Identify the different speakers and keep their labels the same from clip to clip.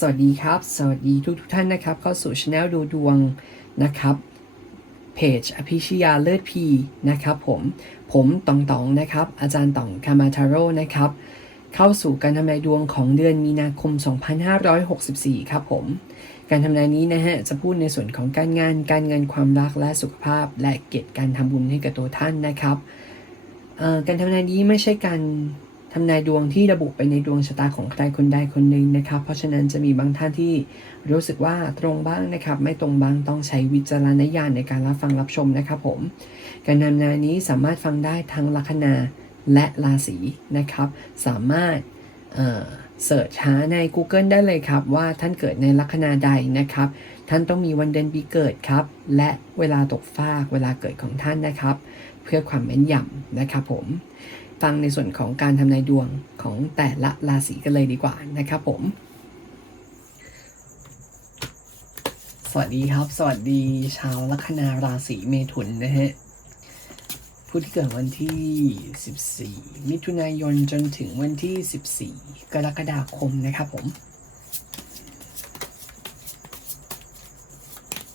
Speaker 1: สวัสดีครับ สวัสดีทุกทุกท่านนะครับ เข้าสู่ช anel ดูดวงนะครับเพจอภิชยาเลิศพีนะครับผมผมตองตองนะครับ อาจารย์ตองคามาทาโร่นะครับ เข้าสู่การทำนายดวงของเดือนมีนาคม 2564 ครับผม การทำนายนี้นะฮะจะพูดในส่วนของการงานการเงินความรักและสุขภาพ และเกตการทำบุญให้กับตัวท่านนะครับการทำนายนี้ไม่ใช่การ ทำนายดวงที่ระบุไปในดวงชะตาของใครคนใดคนหนึ่งนะครับ เพราะฉะนั้นจะมีบางท่านที่รู้สึกว่าตรงบ้างนะครับ ไม่ตรงบ้างต้องใช้วิจารณญาณในการรับฟังรับชมนะครับผม การทำนายนี้สามารถฟังได้ทั้งลัคนาและราศีนะครับ สามารถเสิร์ชหาใน Google ได้เลยครับ ว่าท่านเกิดในลัคนาใดนะครับ ท่านต้องมีวันเดือนปีเกิดครับ และเวลาตกฟากเวลาเกิดของท่านนะครับ เพื่อความแม่นยำนะครับผม ฟังในส่วนของการทำนายดวงของแต่ละราศีกันเลยดีกว่านะครับผม สวัสดีครับ สวัสดีชาวลัคนาราศีเมถุนนะฮะผู้ที่เกิดวันที่ 14 มิถุนายนจนถึงวันที่ 14 กรกฎาคมนะครับผม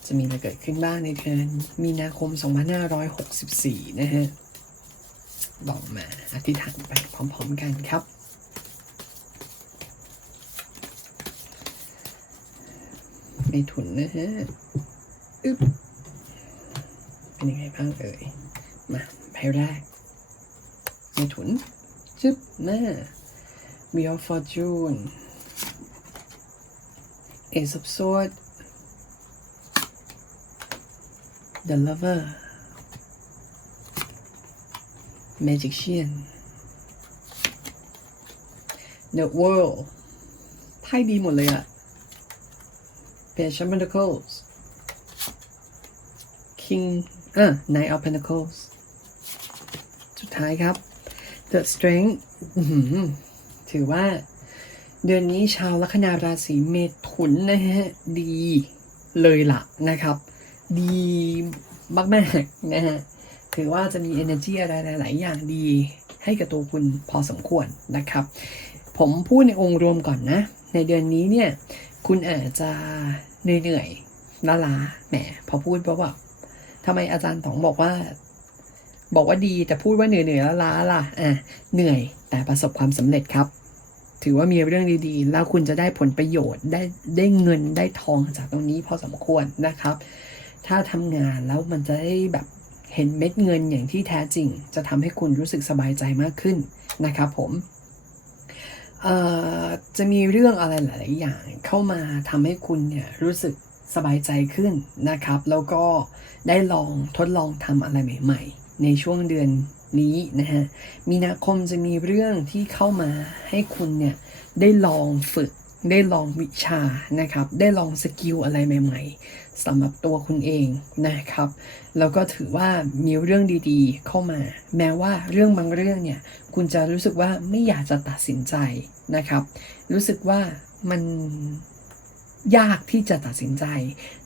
Speaker 1: จะมีอะไรเกิดขึ้นบ้างในเดือนมีนาคม 2564 นะฮะ ลองมาอธิษฐานไปพร้อม ๆ กันครับเมถุนนะฮะอึ๊บเป็นยังไงบ้างเอ่ย มาไพ่แรกเมถุน จึ๊บหน้า Wheel of Fortune Ace of Swords The Lover Magician The World ไพ่ดีหมดเลยอะ Page of Pentacles King อะ Knight of Pentacles สุดท้ายครับ The Strength ถือว่าเดือนนี้ชาวลัคนาราศีเมถุนนะฮะ ดีเลยล่ะนะครับ ดีมากๆนะฮะ ถือว่าจะมี energy อะไรหลาย ๆ อย่างดีให้กับตัวคุณพอสมควรนะครับ ผมพูดในองค์รวมก่อนนะ ในเดือนนี้เนี่ย คุณอาจจะเหนื่อยๆล้าๆแหมพอพูดเพราะว่าทำไมอาจารย์ต๋องบอกว่า บอกว่าดีแต่พูดว่าเหนื่อยๆล้าๆล่ะอะเหนื่อยแต่ประสบความสำเร็จครับ ถือว่ามีเรื่องดีๆ แล้วคุณจะได้ผลประโยชน์ได้ได้เงินได้ทองจากตรงนี้พอสมควรนะครับ ถ้าทำงานแล้วมันจะได้แบบ เห็นเม็ดเงินอย่างที่แท้จริง จะทำให้คุณรู้สึกสบายใจมากขึ้นนะครับผมจะมีเรื่องอะไรหลาย ๆ อย่างเข้ามาทำให้คุณเนี่ยรู้สึกสบายใจขึ้นนะครับ แล้วก็ได้ลองทดลองทำอะไรใหม่ ๆ ในช่วงเดือนนี้นะฮะ มีนาคมจะมีเรื่องที่เข้ามาให้คุณเนี่ยได้ลองฝึก ได้ลองวิชานะครับ ได้ลองสกิลอะไรใหม่ ๆ สำหรับตัวคุณเองนะครับ แล้วก็ถือว่ามีเรื่องดีๆ เข้ามา แม้ว่าเรื่องบางเรื่องเนี่ย คุณจะรู้สึกว่าไม่อยากจะตัดสินใจนะครับ รู้สึกว่ามันยากที่จะตัดสินใจ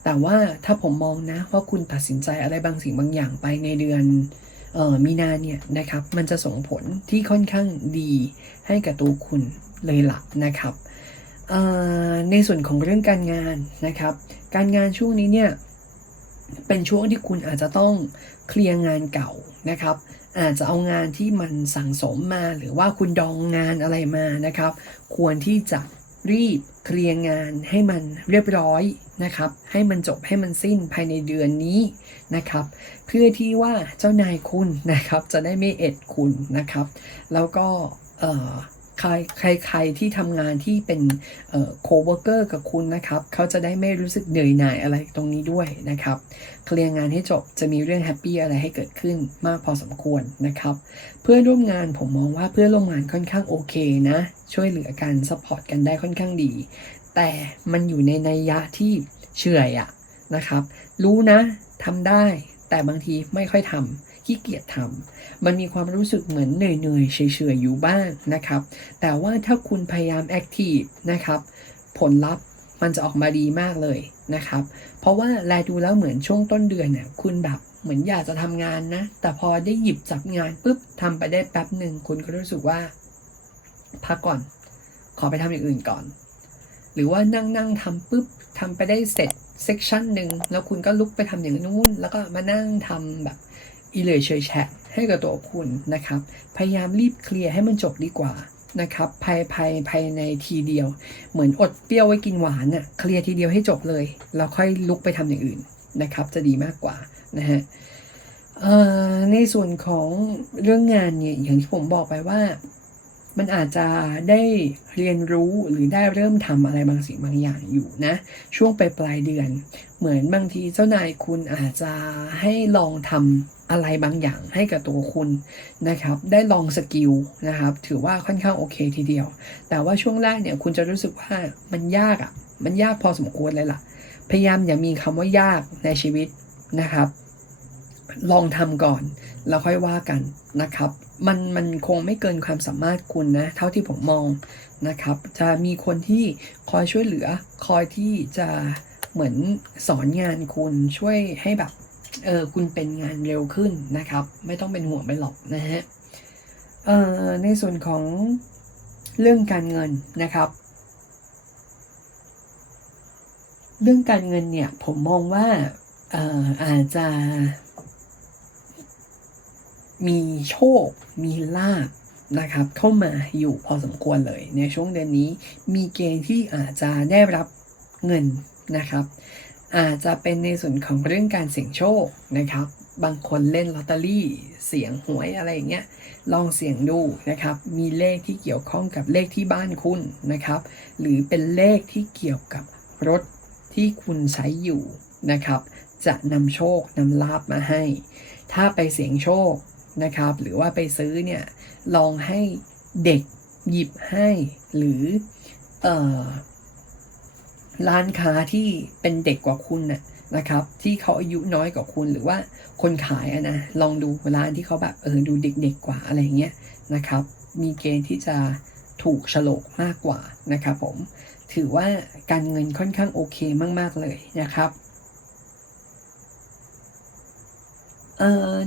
Speaker 1: แต่ว่าถ้าผมมองนะว่าคุณตัดสินใจอะไรบางสิ่งบางอย่างไปในเดือนออมีนาเนี่ยนะครับ มันจะส่งผลที่ค่อนข้างดีให้กับตัวคุณเลยหล่ะนะครับในส่วนของเรื่องการงานนะครับ การงานช่วงนี้เนี่ยเป็นช่วงที่คุณอาจจะต้องเคลียร์งานเก่านะครับ อาจจะเอางานที่มันสั่งสมมาหรือว่าคุณดองงานอะไรมานะครับ ควรที่จะรีบเคลียร์งานให้มันเรียบร้อยนะครับ ให้มันจบให้มันสิ้นภายในเดือนนี้นะครับ เพื่อที่ว่าเจ้านายคุณนะครับจะได้ไม่เอ็ดคุณนะครับ แล้วก็เใครใครใครที่ทำงานที่เป็นเอ่อโคเวอร์เกอร์กับคุณนะครับ เขาจะได้ไม่รู้สึกเหนื่อยหน่ายอะไรตรงนี้ด้วยนะครับ เคลียร์งานให้จบจะมีเรื่องแฮปปี้อะไรให้เกิดขึ้นมากพอสมควรนะครับ เพื่อนร่วมงานผมมองว่าเพื่อนร่วมงานค่อนข้างโอเคนะ ช่วยเหลือกันซัพพอร์ตกันได้ค่อนข้างดี แต่มันอยู่ในนัยยะที่เฉื่อยอะนะครับ รู้นะทำได้แต่บางทีไม่ค่อยทำ ขี้เกียจทำมันมีความรู้สึกเหมือนเหนื่อยๆเฉยๆอยู่บ้างนะครับ แต่ว่าถ้าคุณพยายามแอคทีฟนะครับผลลัพธ์มันจะออกมาดีมากเลยนะครับ เพราะว่าแลดูแล้วเหมือนช่วงต้นเดือนเนี่ยคุณแบบเหมือนอยากจะทำงานนะ แต่พอได้หยิบจับงานปุ๊บทำไปได้แป๊บหนึ่งคุณก็รู้สึกว่า พักก่อน ขอไปทำอย่างอื่นก่อน หรือว่านั่งนั่งทำปุ๊บทำไปได้เสร็จเซกชันหนึ่งแล้วคุณก็ลุกไปทำอย่างนู้น แล้วก็มานั่งทำแบบ อีเลยเฉยแฉะให้กับตัวคุณนะครับ พยายามรีบเคลียร์ให้มันจบดีกว่านะครับภายภายภายในทีเดียว เหมือนอดเปรี้ยวไว้กินหวานน่ะเคลียร์ทีเดียวให้จบเลย แล้วค่อยลุกไปทำอย่างอื่นนะครับ จะดีมากกว่านะฮะในส่วนของเรื่องงานเนี่ยอย่างที่ผมบอกไปว่า มันอาจจะได้เรียนรู้หรือได้เริ่มทำอะไรบางสิ่งบางอย่างอยู่นะ ช่วงปลายปลายเดือน เหมือนบางทีเจ้านายคุณอาจจะให้ลองทำอะไรบางอย่างให้กับตัวคุณนะครับ ได้ลองสกิลนะครับ ถือว่าค่อนข้างโอเคทีเดียว แต่ว่าช่วงแรกเนี่ยคุณจะรู้สึกว่ามันยากอะ่ะ มันยากพอสมควรเลยล่ะ พยายามอย่ามีคำว่ายากในชีวิตนะครับ ลองทำก่อนแล้วค่อยว่ากันนะครับ มันมันคงไม่เกินความสามารถคุณนะ เท่าที่ผมมองนะครับ จะมีคนที่คอยช่วยเหลือ คอยที่จะเหมือนสอนงานคุณช่วยให้แบบเออคุณเป็นงานเร็วขึ้นนะครับ ไม่ต้องเป็นห่วงไปหรอกนะฮะเอ่อในส่วนของเรื่องการเงินนะครับ เรื่องการเงินเนี่ยผมมองว่าเอ่ออาจจะ มีโชค มีลาบนะครับ เข้ามาอยู่พอสมควรเลย ในช่วงเดือนนี้มีเกณฑ์ที่อาจจะได้รับเงินนะครับ อาจจะเป็นในส่วนของเรื่องการเสี่ยงโชคนะครับ บางคนเล่นลอตเตอรี่ เสี่ยงหวยอะไรอย่างเงี้ยลองเสี่ยงดูนะครับ มีเลขที่เกี่ยวข้องกับเลขที่บ้านคุณนะครับ หรือเป็นเลขที่เกี่ยวกับรถที่คุณใช้อยู่นะครับ จะนำโชคนำลาบมาให้ ถ้าไปเสี่ยงโชค นะครับ หรือว่าไปซื้อเนี่ยลองให้เด็กหยิบให้หรืออร้านค้าที่เป็นเด็กกว่าคุณน่ะนะครับ ที่เขาอายุน้อยกว่าคุณหรือว่าคนขายอะนะลองดูร้านที่เขาแบบเออดูเด็กๆกว่าอะไรเงี้ยนะครับ มีเกณฑ์ที่จะถูกฉลกมากกว่านะครับผมถือว่าการเงินค่อนข้างโอเคมาก ๆเลยนะครับ เอ่อ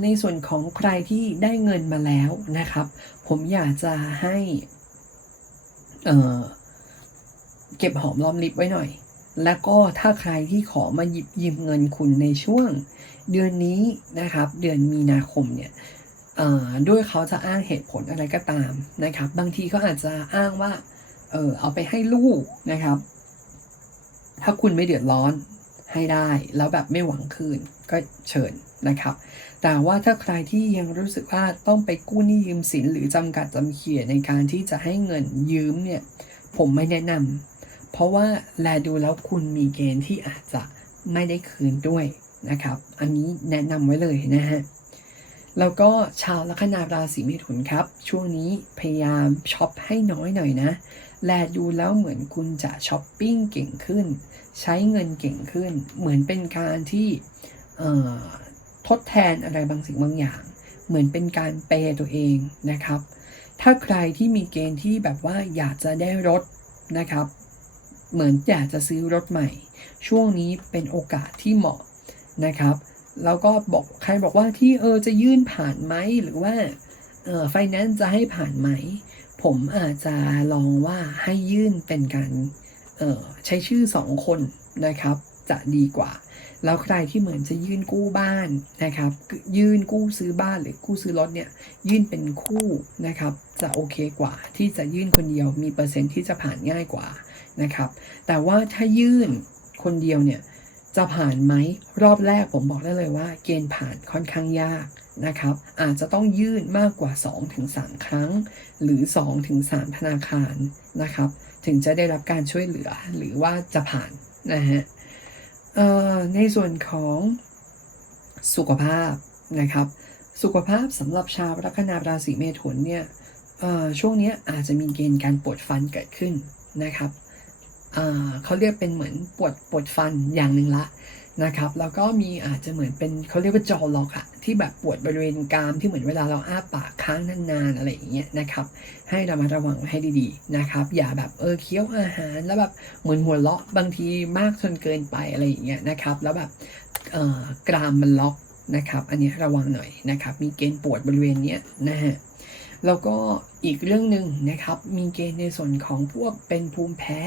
Speaker 1: ในส่วนของใครที่ได้เงินมาแล้วนะครับ ผมอยากจะให้เเก็บหอมรอมริบไว้หน่อย แล้วก็ถ้าใครที่ขอมาหยิบยืมเงินคุณในช่วงเดือนนี้นะครับ เดือนมีนาคมเนี่ยด้วยเขาจะอ้างเหตุผลอะไรก็ตามนะครับ บางทีก็อาจจะอ้างว่า เออเอาไปให้ลูกนะครับ ถ้าคุณไม่เดือดร้อน ให้ได้ แล้วแบบไม่หวังคืนก็เชิญนะครับ แต่ว่าถ้าใครที่ยังรู้สึกว่าต้องไปกู้หนี้ยืมสินหรือจำกัดจำเขียในการที่จะให้เงินยืมเนี่ย ผมไม่แนะนำเพราะว่าแลดูแล้วคุณมีเกณฑ์ที่อาจจะไม่ได้คืนด้วยนะครับ อันนี้แนะนำไว้เลยนะฮะ แล้วก็ชาวลัคนาราศีเมถุนครับ ช่วงนี้พยายามช็อปให้น้อยหน่อยนะ แลดูแล้วเหมือนคุณจะช้อปปิ้งเก่งขึ้น ใช้เงินเก่งขึ้น เหมือนเป็นการที่ทดแทนอะไรบางสิ่งบางอย่าง เหมือนเป็นการเปย์ตัวเองนะครับ ถ้าใครที่มีเกณฑ์ที่แบบว่าอยากจะได้รถนะครับ เหมือนอยากจะซื้อรถใหม่ ช่วงนี้เป็นโอกาสที่เหมาะนะครับ แล้วก็บอกใครบอกว่าที่เออจะยื่นผ่านไหมหรือว่าเออไฟแนนซ์จะให้ผ่านไหม ผมอาจจะลองว่าให้ยื่นเป็นการเออใช้ชื่อสองคนนะครับ จะดีกว่า แล้วใครที่เหมือนจะยื่นกู้บ้านนะครับ ยื่นกู้ซื้อบ้านหรือกู้ซื้อรถเนี่ยยื่นเป็นคู่นะครับ จะโอเคกว่า ที่จะยื่นคนเดียวมีเปอร์เซ็นต์ที่จะผ่านง่ายกว่านะครับ แต่ว่าถ้ายื่นคนเดียวเนี่ย จะผ่านไหมรอบแรกผมบอกได้เลยว่า เกณฑ์ผ่านค่อนข้างยากนะครับ อาจจะต้องยื่นมากกว่า 2-3 ครั้ง หรือ 2-3 ธนาคารนะครับ ถึงจะได้รับการช่วยเหลือหรือว่าจะผ่านนะฮะในส่วนของสุขภาพนะครับ สุขภาพสำหรับชาวลัคนาราศีเมถุนเนี่ยช่วงนี้อาจจะมีเกณฑ์การปวดฟันเกิดขึ้นนะครับ เขาเรียกเป็นเหมือนปวดปวดฟันอย่างหนึ่งละนะครับแล้วก็มีอาจจะเหมือนเป็นเขาเรียกว่าจอล็อกอะที่แบบปวดบริเวณกรามที่เหมือนเวลาเราอ้าปากค้างนานๆอะไรอย่างเงี้ยนะครับ ให้เระมัดระวังให้ดีๆนะครับ อย่าแบบเออเคี้ยวอาหารแล้วแบบเหมือนหัวเราะบางทีมากจนเกินไปอะไรอย่างเงี้ยนะครับ แล้วแบบเออกรามมันล็อกนะครับ อันนี้ระวังหน่อยนะครับ มีเกณฑ์ปวดบริเวณเนี้ยนะฮะ แล้วก็อีกเรื่องหนึ่งนะครับ มีเกณฑ์ในส่วนของพวกเป็นภูมิแพ้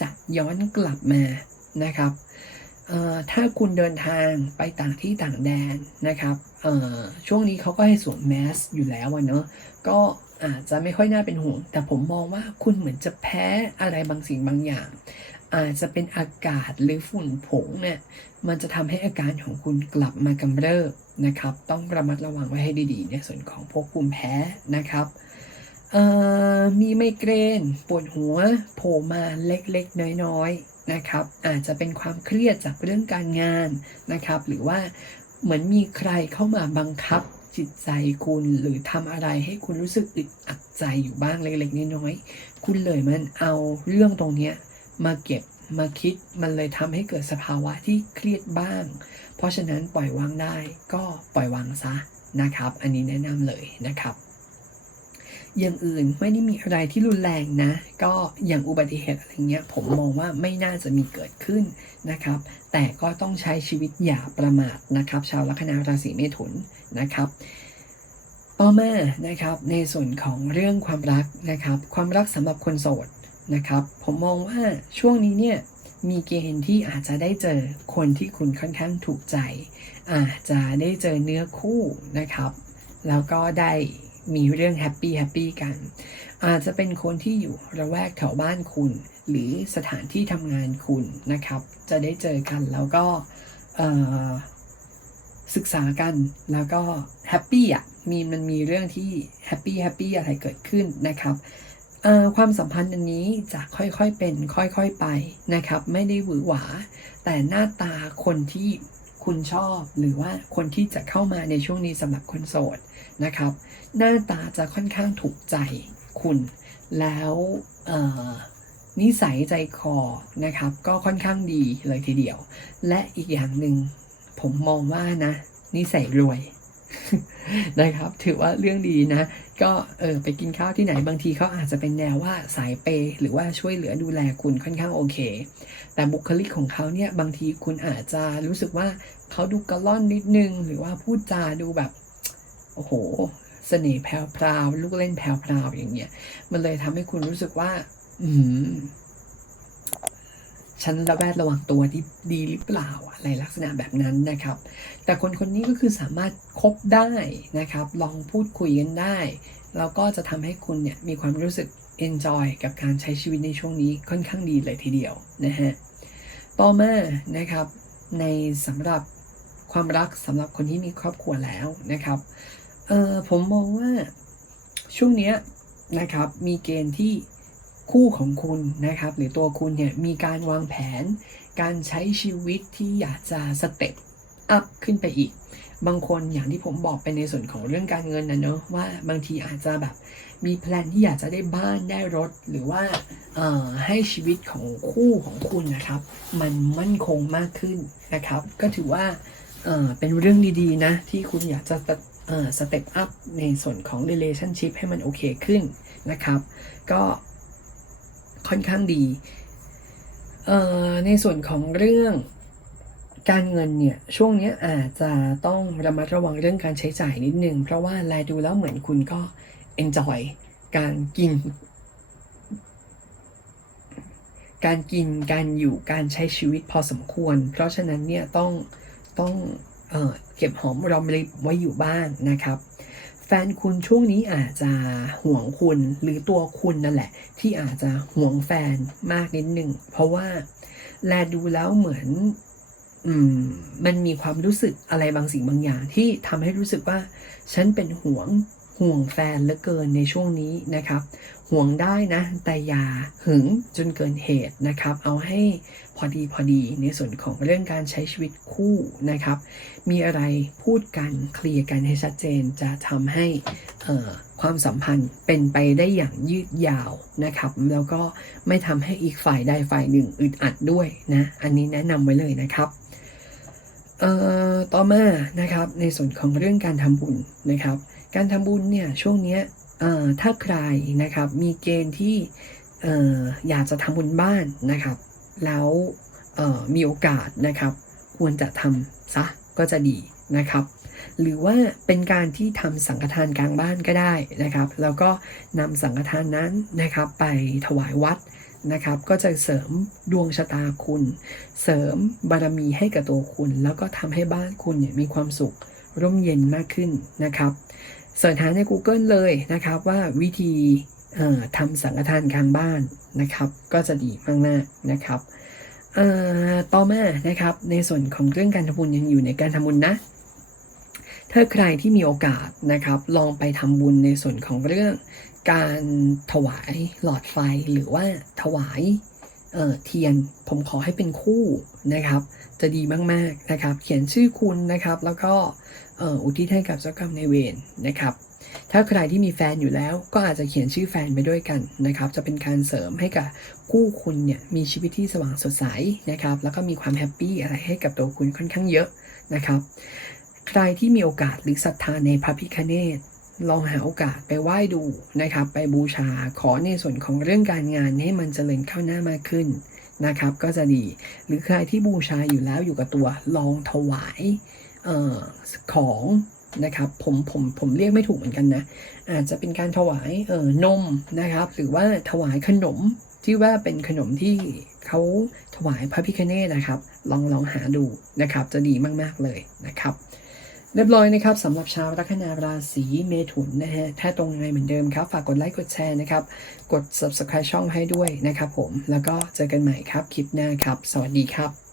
Speaker 1: จะย้อนกลับมานะครับถ้าคุณเดินทางไปต่างที่ต่างแดนนะครับช่วงนี้เขาก็ให้สวมแมสอยู่แล้วเนอะก็อาจจะไม่ค่อยน่าเป็นห่วง แต่ผมมองว่าคุณเหมือนจะแพ้อะไรบางสิ่งบางอย่าง อาจจะเป็นอากาศหรือฝุ่นผงเนี่ยมันจะทำให้อาการของคุณกลับมากำเริบ นะครับ ต้องระมัดระวังไว้ให้ดีๆ ในส่วนของพวกภูมิแพ้นะครับมีไมเกรนปวดหัวโผล่มาเล็กๆ น้อยๆนะครับ อาจจะเป็นความเครียดจากเรื่องการงานนะครับ หรือว่าเหมือนมีใครเข้ามาบังคับจิตใจคุณหรือทำอะไรให้คุณรู้สึกอึดอัดใจอยู่บ้างเล็กๆ น้อยๆคุณเลยมันเอาเรื่องตรงนี้มาเก็บมาคิดมันเลยทำให้เกิดสภาวะที่เครียดบ้าง เพราะฉะนั้นปล่อยวางได้ก็ปล่อยวางซะนะครับ อันนี้แนะนำเลยนะครับ อย่างอื่นไม่ได้มีอะไรที่รุนแรงนะ ก็อย่างอุบัติเหตุอะไรเงี้ยผมมองว่าไม่น่าจะมีเกิดขึ้นนะครับ แต่ก็ต้องใช้ชีวิตอย่าประมาทนะครับ ชาวลัคนาราศีเมถุนนะครับต่อมานะครับในส่วนของเรื่องความรักนะครับ ความรักสำหรับคนโสดนะครับ ผมมองว่าช่วงนี้เนี่ย มีเกณฑ์ที่อาจจะได้เจอคนที่คุณค่อนข้างถูกใจ อาจจะได้เจอเนื้อคู่นะครับ แล้วก็ได้มีเรื่องแฮปปี้แฮปปี้กัน อาจจะเป็นคนที่อยู่ระแวกแถวบ้านคุณ หรือสถานที่ทำงานคุณนะครับ จะได้เจอกันแล้วก็ศึกษากันแล้วก็แฮปปี้อะมีมันมีเรื่องที่แฮปปี้แฮปปี้อะไรเกิดขึ้นนะครับ ความสัมพันธ์อันนี้จะค่อยๆเป็น ค่อยๆไปนะครับ ไม่ได้หวือหวา แต่หน้าตาคนที่คุณชอบ หรือว่าคนที่จะเข้ามาในช่วงนี้สำหรับคนโสดนะครับ หน้าตาจะค่อนข้างถูกใจคุณ แล้วนิสัยใจคอนะครับ ก็ค่อนข้างดีเลยทีเดียว และอีกอย่างหนึ่งผมมองว่านะ นิสัยรวย นะครับ ถือว่าเรื่องดีนะ ก็เออไปกินข้าวที่ไหนบางทีเขาอาจจะเป็นแนวว่าสายเปย์หรือว่าช่วยเหลือดูแลคุณค่อนข้างโอเค แต่บุคลิกของเขาเนี่ยบางทีคุณอาจจะรู้สึกว่าเขาดูกระล่อนนิดนึง หรือว่าพูดจาดูแบบโอ้โหเสน่ห์แพรวๆลูกเล่นแพรวๆอย่างเงี้ยมันเลยทำให้คุณรู้สึกว่า อืม ฉันระแวดระวังตัวที่ดีหรือเปล่าอะไรลักษณะแบบนั้นนะครับ แต่คนคนนี้ก็คือสามารถคบได้นะครับ ลองพูดคุยกันได้ แล้วก็จะทำให้คุณเนี่ยมีความรู้สึก enjoy กับการใช้ชีวิตในช่วงนี้ค่อนข้างดีเลยทีเดียวนะฮะ ต่อมานะครับในสำหรับความรักสำหรับคนที่มีครอบครัวแล้วนะครับเออผมมองว่าช่วงนี้นะครับมีเกณฑ์ที่ คู่ของคุณนะครับหรือตัวคุณเนี่ยมีการวางแผน การใช้ชีวิตที่อยากจะสเต็ปอัพขึ้นไปอีก บางคนอย่างที่ผมบอกไปในส่วนของเรื่องการเงินนะเนอะว่าบางทีอาจจะแบบมีแพลนที่อยากจะได้บ้านได้รถ หรือว่าให้ชีวิตของคู่ของคุณนะครับ มันมั่นคงมากขึ้นนะครับ ก็ถือว่าเป็นเรื่องดีๆนะที่คุณอยากจะสเต็ปอัพในส่วนของ relationship ให้มันโอเคขึ้นนะครับ ก็ ค่อนข้างดีในส่วนของเรื่องการเงินเนี่ยช่วงนี้อาจจะต้องระมัดระวังเรื่องการใช้จ่ายนิดนึง เพราะว่าแลดูแล้วเหมือนคุณก็ enjoy การกิน การกินการอยู่การใช้ชีวิตพอสมควร เพราะฉะนั้นเนี่ยต้องต้องเอ่อเก็บหอมรอมริบไว้อยู่บ้างนะครับ แฟนคุณช่วงนี้อาจจะห่วงคุณหรือตัวคุณนั่นแหละ ที่อาจจะห่วงแฟนมากนิดหนึ่งเพราะว่าแลดูแล้วเหมือน อืม มันมีความรู้สึกอะไรบางสิ่งบางอย่างที่ทำให้รู้สึกว่า ฉันเป็นห่วง ห่วงแฟนเหลือเกินในช่วงนี้นะครับ ห่วงได้นะ แต่อย่าหึงจนเกินเหตุนะครับ เอาให้พอดีพอดีในส่วนของเรื่องการใช้ชีวิตคู่นะครับ มีอะไรพูดกันเคลียร์กันให้ชัดเจนจะทำให้เออความสัมพันธ์เป็นไปได้อย่างยืดยาวนะครับ แล้วก็ไม่ทำให้อีกฝ่ายใดฝ่ายหนึ่งอึดอัดด้วยนะ อันนี้แนะนำไว้เลยนะครับต่อมานะครับในส่วนของเรื่องการทำบุญนะครับ การทำบุญเนี่ยช่วงเนี้ยถ้าใครนะครับมีเกณฑ์ที่ออยากจะทำบุญบ้านนะครับ แล้วมีโอกาสนะครับควรจะทำซะก็จะดีนะครับ หรือว่าเป็นการที่ทำสังฆทานกลางบ้านก็ได้นะครับ แล้วก็นำสังฆทานนั้นนะครับไปถวายวัดนะครับ ก็จะเสริมดวงชะตาคุณ เสริมบารมีให้กับตัวคุณ แล้วก็ทำให้บ้านคุณเนี่ยมีความสุขร่มเย็นมากขึ้นนะครับ เสิร์ชหาใน Google เลยนะครับว่าวิธีทำสังฆทานกลางบ้านนะครับ ก็จะดีมากๆนะครับต่อมานะครับในส่วนของเรื่องการทำบุญยังอยู่ในการทำบุญนะถ้าใครที่มีโอกาสนะครับลองไปทำบุญในส่วนของเรื่องการถวายหลอดไฟหรือว่าถวายเเทียนผมขอให้เป็นคู่นะครับ จะดีมากๆนะครับ เขียนชื่อคุณนะครับ แล้วก็ อุทิศให้กับเจ้ากรรมในเวรนะครับ ถ้าใครที่มีแฟนอยู่แล้วก็อาจจะเขียนชื่อแฟนไปด้วยกันนะครับ จะเป็นการเสริมให้กับคู่คุณเนี่ยมีชีวิตที่สว่างสดใสนะครับ แล้วก็มีความแฮปปี้อะไรให้กับตัวคุณค่อนข้างเยอะนะครับ ใครที่มีโอกาสหรือศรัทธาในพระพิคเนตลองหาโอกาสไปไหว้ดูนะครับ ไปบูชาขอในส่วนของเรื่องการงานให้มันเจริญเข้าหน้ามากขึ้นนะครับ ก็จะดี หรือใครที่บูชาอยู่แล้วอยู่กับตัวลองถวาย ออของนะครับผมผมผมเรียกไม่ถูกเหมือนกันนะอาจจะเป็นการถวายเออนมนะครับ หรือว่าถวายขนมที่ว่าเป็นขนมที่เขาถวายพระพิคเนตนะครับ ลองลองหาดูนะครับ จะดีมาก ๆ เลยนะครับ เรียบร้อยนะครับสำหรับชาวลัคนาราศีเมถุนนะฮะถ้าตรงไงเหมือนเดิมครับ ฝากกดไลค์กดแชร์นะครับ กด subscribe ช่องให้ด้วยนะครับผมแล้วก็เจอกันใหม่ครับคลิปหน้าครับ สวัสดีครับ